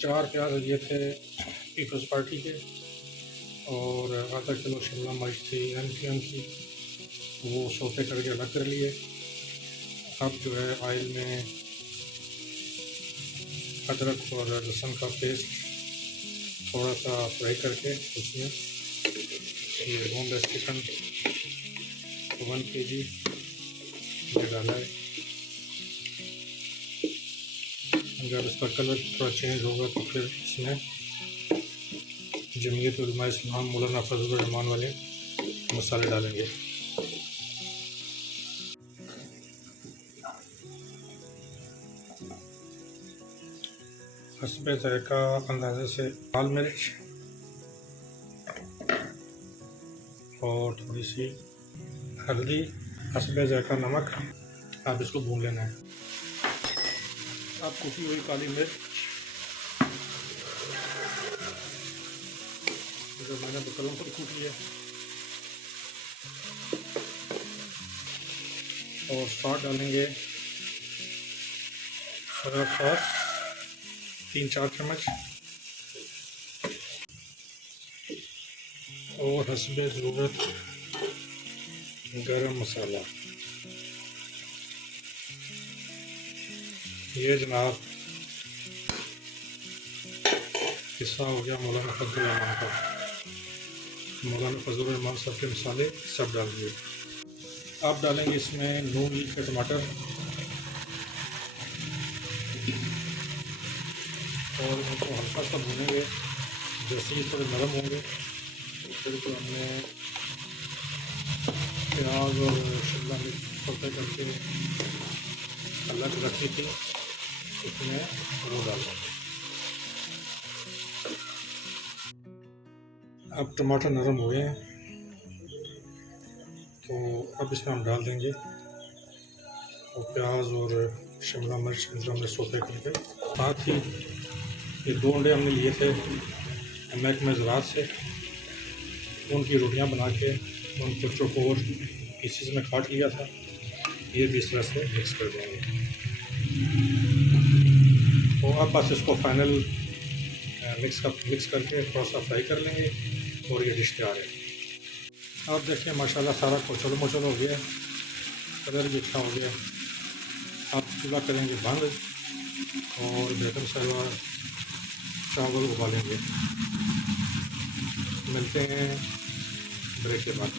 4 प्याज लिए थे पीपल्स पार्टी के और आधा किलो शिमला मिर्च थी एम की, वो सौते करके अलग कर लिए। अब जो है ऑयल में अदरक और लहसुन का पेस्ट थोड़ा सा फ्राई करके उसमें ये बोनलेस चिकन 1 kg ये डाला है। जब इसका कलर थोड़ा चेंज होगा तो फिर इसमें जमीयत उलमा इस्लाम मौलाना फजलुर रहमान वाले मसाले डालेंगे। हस्बे ज़ायक़ा अंदाज़े से लाल मिर्च और थोड़ी सी हल्दी, हस्बे ज़ायक़ा नमक। अब इसको भून लेना है। अब कुटी हुई काली मिर्च जो मैंने बकलों पर कूट लिया और स्वाद डालेंगे सरफ सॉस 3-4 चम्मच और हस्बे ज़रूरत गरम मसाला। ये जनाब हिस्सा हो गया मौलाना फजलुर रहमान का। मौलाना फजलुर रहमान साहब के मसाले सब डाल दिए। अब डालेंगे इसमें नून लीक के टमाटर और इनको हल्का सा भूनेंगे। जैसे ही थोड़े नरम होंगे फिर जो हमने प्याज और शिमला मिर्च सौते करके अलग रखी थी उसमें वो डालेंगे। अब टमाटर नरम हुए हैं तो अब इसमें हम डाल देंगे और प्याज और शिमला मिर्च जो हमने सौते करके। साथ ही ये 2 अंडे हमने लिए थे महकमे ज़राअत से, उनकी रोटियां बना के उनको चौकोर पीसेस में काट लिया था। ये भी इस तरह से मिक्स कर देंगे। तो अब बस इसको फाइनल मिक्स करके थोड़ा सा फ्राई कर लेंगे और ये डिश तैयार है। अब देखिए माशाल्लाह सारा कुचल मुचल हो गया, कलर भी अच्छा हो गया। अब चूल्हा करेंगे बंद और बेहतर सलवार चावल उबालेंगे। मिलते हैं ब्रेक के बाद।